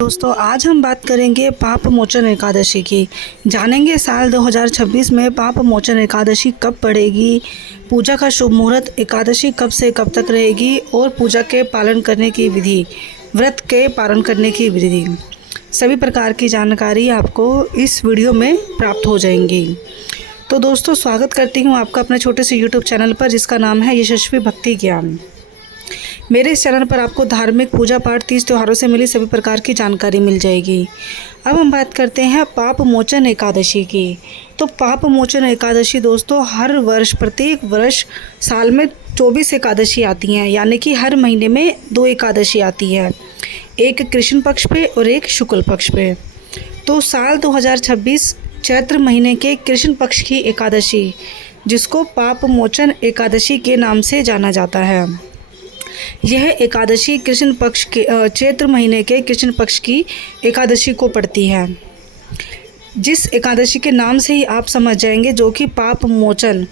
दोस्तों आज हम बात करेंगे पाप मोचन एकादशी की। जानेंगे साल 2026 में पाप मोचन एकादशी कब पड़ेगी, पूजा का शुभ मुहूर्त, एकादशी कब से कब तक रहेगी और पूजा के पालन करने की विधि, व्रत के पालन करने की विधि, सभी प्रकार की जानकारी आपको इस वीडियो में प्राप्त हो जाएंगी। तो दोस्तों स्वागत करती हूँ आपका अपने छोटे से यूट्यूब चैनल पर जिसका नाम है यशस्वी भक्ति ज्ञान। मेरे इस चैनल पर आपको धार्मिक पूजा पाठ, तीज त्योहारों से मिली सभी प्रकार की जानकारी मिल जाएगी। अब हम बात करते हैं पाप मोचन एकादशी की। तो पाप मोचन एकादशी दोस्तों हर वर्ष, प्रत्येक वर्ष साल में 24 एकादशी आती हैं, यानी कि हर महीने में 2 एकादशी आती है, एक कृष्ण पक्ष पे और एक शुक्ल पक्ष पे। तो साल 2026 चैत्र महीने के कृष्ण पक्ष की एकादशी, जिसको पाप मोचन एकादशी के नाम से जाना जाता है, यह एकादशी कृष्ण पक्ष के चैत्र महीने के कृष्ण पक्ष की एकादशी को पड़ती है, जिस एकादशी के नाम से ही आप समझ जाएंगे, जो कि पाप मोचन,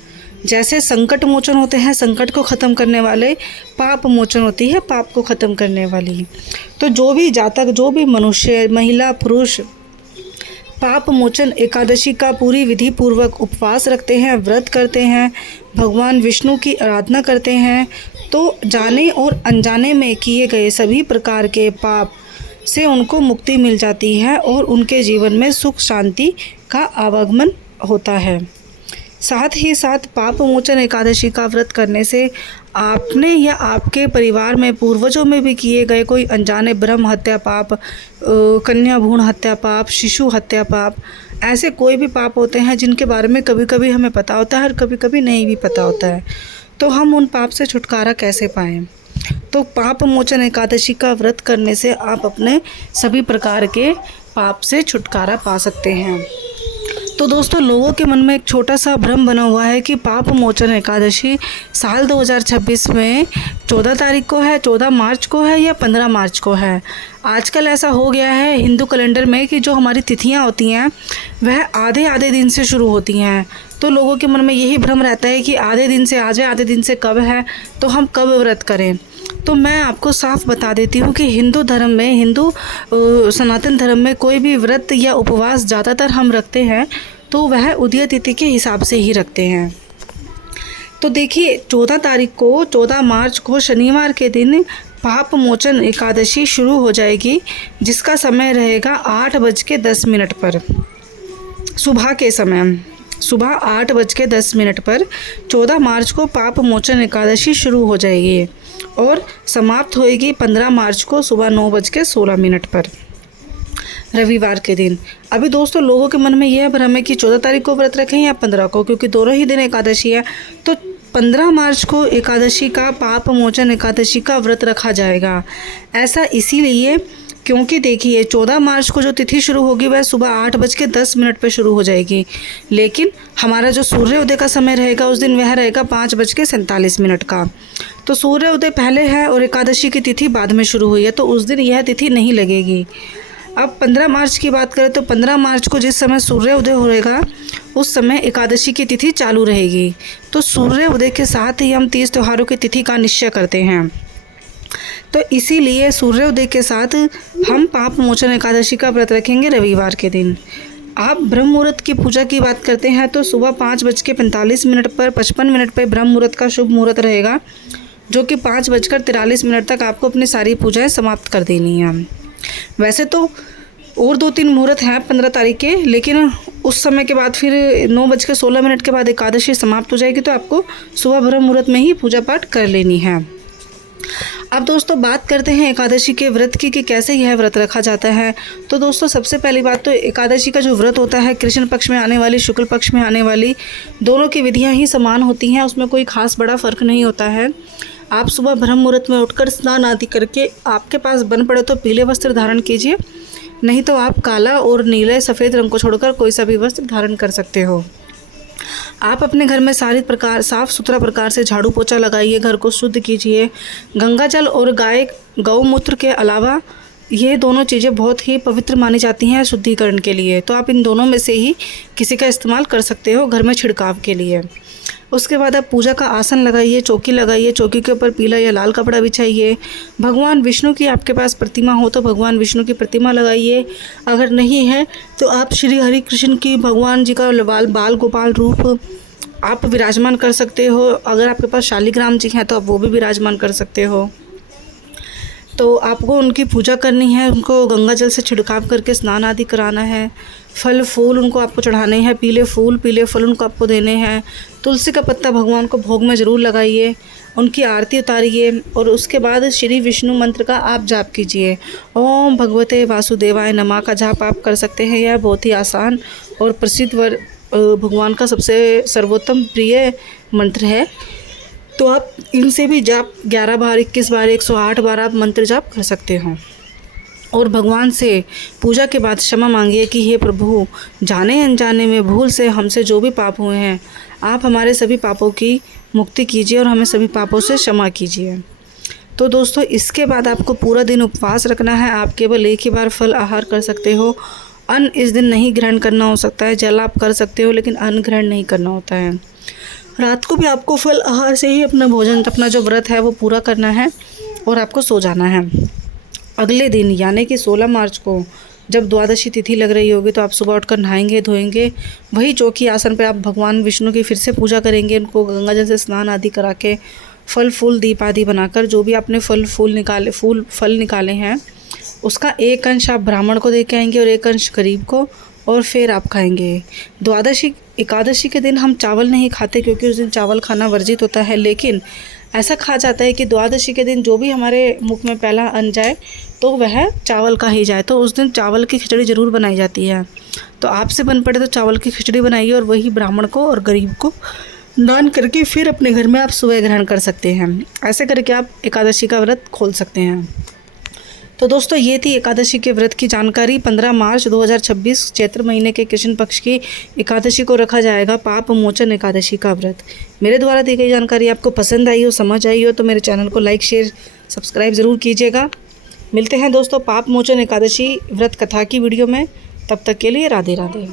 जैसे संकट मोचन होते हैं, संकट को ख़त्म करने वाले, पाप मोचन होती है पाप को ख़त्म करने वाली। तो जो भी जातक, जो भी मनुष्य, महिला, पुरुष पाप मोचन एकादशी का पूरी विधि पूर्वक उपवास रखते हैं, व्रत करते हैं, भगवान विष्णु की आराधना करते हैं, तो जाने और अनजाने में किए गए सभी प्रकार के पाप से उनको मुक्ति मिल जाती है और उनके जीवन में सुख शांति का आवागमन होता है। साथ ही साथ पाप मोचन एकादशी का व्रत करने से आपने या आपके परिवार में पूर्वजों में भी किए गए कोई अनजाने ब्रह्म हत्या पाप, कन्या भ्रूण हत्या पाप, शिशु हत्या पाप, ऐसे कोई भी पाप होते हैं जिनके बारे में कभी कभी हमें पता होता है और कभी कभी नहीं भी पता होता है, तो हम उन पाप से छुटकारा कैसे पाएं। तो पाप मोचन एकादशी का व्रत करने से आप अपने सभी प्रकार के पाप से छुटकारा पा सकते हैं। तो दोस्तों लोगों के मन में एक छोटा सा भ्रम बना हुआ है कि पाप मोचन एकादशी साल 2026 में 14 तारीख को है, 14 मार्च को है या 15 मार्च को है। आजकल ऐसा हो गया है हिंदू कैलेंडर में कि जो हमारी तिथियां होती हैं वह आधे आधे दिन से शुरू होती हैं। तो लोगों के मन में यही भ्रम रहता है कि आधे दिन से आज है, आधे दिन से कब है, तो हम कब व्रत करें। तो मैं आपको साफ बता देती हूँ कि हिंदू धर्म में, हिंदू सनातन धर्म में कोई भी व्रत या उपवास ज़्यादातर हम रखते हैं तो वह उदय तिथि के हिसाब से ही रखते हैं। तो देखिए 14 तारीख को, 14 मार्च को शनिवार के दिन पाप मोचन एकादशी शुरू हो जाएगी, जिसका समय रहेगा 8:10 पर, सुबह के समय, सुबह 8:10 पर 14 मार्च को पाप मोचन एकादशी शुरू हो जाएगी और समाप्त होएगी 15 मार्च को सुबह 9:16 पर, रविवार के दिन। अभी दोस्तों लोगों के मन में यह भ्रम है कि 14 तारीख को व्रत रखें या 15 को, क्योंकि दोनों ही दिन एकादशी है। तो 15 मार्च को एकादशी का, पाप मोचन एकादशी का व्रत रखा जाएगा। ऐसा इसीलिए क्योंकि देखिए 14 मार्च को जो तिथि शुरू होगी वह सुबह 8:10 पर शुरू हो जाएगी, लेकिन हमारा जो सूर्योदय का समय रहेगा उस दिन वह रहेगा 5:47 का। तो सूर्योदय पहले है और एकादशी की तिथि बाद में शुरू हुई है, तो उस दिन यह तिथि नहीं लगेगी। अब 15 मार्च की बात करें तो 15 मार्च को जिस समय सूर्योदय होगा उस समय एकादशी की तिथि चालू रहेगी। तो सूर्योदय के साथ ही हम तीज त्योहारों की तिथि का निश्चय करते हैं, तो इसीलिए सूर्योदय के साथ हम पाप मोचन एकादशी का व्रत रखेंगे रविवार के दिन। आप ब्रह्म मुहूर्त की पूजा की बात करते हैं तो सुबह 5:45 पर 55 मिनट पर ब्रह्म मुहूर्त का शुभ मुहूर्त रहेगा, जो कि 5:43 तक आपको अपनी सारी पूजाएं समाप्त कर देनी है। वैसे तो और 2-3 मुहूर्त हैं 15 तारीख के, लेकिन उस समय के बाद फिर 9:16 के बाद एकादशी समाप्त हो जाएगी, तो आपको सुबह ब्रह्म मुहूर्त में ही पूजा पाठ कर लेनी है। अब दोस्तों बात करते हैं एकादशी के व्रत की कि कैसे यह व्रत रखा जाता है। तो दोस्तों सबसे पहली बात तो एकादशी का जो व्रत होता है, कृष्ण पक्ष में आने वाली, शुक्ल पक्ष में आने वाली, दोनों की विधियां ही समान होती हैं, उसमें कोई खास बड़ा फ़र्क नहीं होता है। आप सुबह ब्रह्म मुहूर्त में उठकर स्नान आदि करके, आपके पास बन पड़े तो पीले वस्त्र धारण कीजिए, नहीं तो आप काला और नीले सफ़ेद रंग को छोड़कर कोई सा भी वस्त्र धारण कर सकते हो। आप अपने घर में सारी प्रकार साफ़ सुथरा प्रकार से झाड़ू पोछा लगाइए, घर को शुद्ध कीजिए। गंगा जल और गौमूत्र के अलावा ये दोनों चीज़ें बहुत ही पवित्र मानी जाती हैं शुद्धिकरण के लिए, तो आप इन दोनों में से ही किसी का इस्तेमाल कर सकते हो घर में छिड़काव के लिए। उसके बाद आप पूजा का आसन लगाइए, चौकी लगाइए, चौकी के ऊपर पीला या लाल कपड़ा बिछाइए। भगवान विष्णु की आपके पास प्रतिमा हो तो भगवान विष्णु की प्रतिमा लगाइए, अगर नहीं है तो आप श्री हरि कृष्ण की भगवान जी का बाल गोपाल रूप आप विराजमान कर सकते हो। अगर आपके पास शालिग्राम जी हैं तो आप वो भी विराजमान कर सकते हो। तो आपको उनकी पूजा करनी है, उनको गंगा जल से छिड़काव करके स्नान आदि कराना है। फल फूल उनको आपको चढ़ाने हैं, पीले फूल पीले फल उनको आपको देने हैं। तुलसी का पत्ता भगवान को भोग में ज़रूर लगाइए, उनकी आरती उतारिए और उसके बाद श्री विष्णु मंत्र का आप जाप कीजिए। ओम भगवते वासुदेवाय नमः का जाप आप कर सकते हैं। यह बहुत ही आसान और प्रसिद्ध भगवान का सबसे सर्वोत्तम प्रिय मंत्र है। तो आप इनसे भी जाप 11 बार, 21 बार, 108 बार आप मंत्र जाप कर सकते हो। और भगवान से पूजा के बाद क्षमा मांगिए कि हे प्रभु, जाने अनजाने में भूल से हमसे जो भी पाप हुए हैं, आप हमारे सभी पापों की मुक्ति कीजिए और हमें सभी पापों से क्षमा कीजिए। तो दोस्तों, इसके बाद आपको पूरा दिन उपवास रखना है। आप केवल एक ही बार फल आहार कर सकते हो, अन्न इस दिन नहीं ग्रहण करना हो सकता है। जल आप कर सकते हो लेकिन अन्न ग्रहण नहीं करना होता है। रात को भी आपको फल आहार से ही अपना भोजन, अपना जो व्रत है वो पूरा करना है और आपको सो जाना है। अगले दिन यानी कि 16 मार्च को जब द्वादशी तिथि लग रही होगी तो आप सुबह उठकर नहाएंगे धोएंगे, वही चौकी आसन पे आप भगवान विष्णु की फिर से पूजा करेंगे। उनको गंगा जल से स्नान आदि करा के फल फूल दीप आदि बनाकर जो भी आपने फल निकाले हैं उसका एक अंश आप ब्राह्मण को दे के आएंगे और एक अंश गरीब को, और फिर आप खाएंगे। द्वादशी एकादशी के दिन हम चावल नहीं खाते क्योंकि उस दिन चावल खाना वर्जित होता है, लेकिन ऐसा कहा जाता है कि द्वादशी के दिन जो भी हमारे मुख में पहला अन्न जाए तो वह चावल का ही जाए। तो उस दिन चावल की खिचड़ी ज़रूर बनाई जाती है। तो आपसे बन पड़े तो चावल की खिचड़ी बनाइए और वही ब्राह्मण को और गरीब को दान करके फिर अपने घर में आप सुबह ग्रहण कर सकते हैं। ऐसे करके आप एकादशी का व्रत खोल सकते हैं। तो दोस्तों, ये थी एकादशी के व्रत की जानकारी। 15 मार्च 2026 चैत्र महीने के कृष्ण पक्ष की एकादशी को रखा जाएगा पाप मोचन एकादशी का व्रत। मेरे द्वारा दी गई जानकारी आपको पसंद आई हो, समझ आई हो तो मेरे चैनल को लाइक शेयर सब्सक्राइब ज़रूर कीजिएगा। मिलते हैं दोस्तों पाप मोचन एकादशी व्रत कथा की वीडियो में। तब तक के लिए राधे राधे।